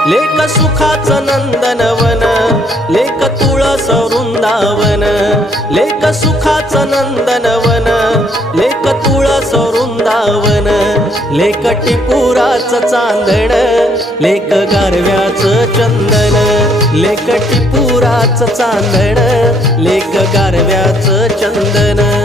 लेक सुखाचं नंदनवन, लेक तुळस वृंदावन, लेक सुखाचं नंदनवन, लेक तुळस वृंदावन, लेक टिपुराचं चांदण, लेक गारव्याचं चंदन, लेक टिपुराचं चांदण, लेक गारव्याचं चंदन।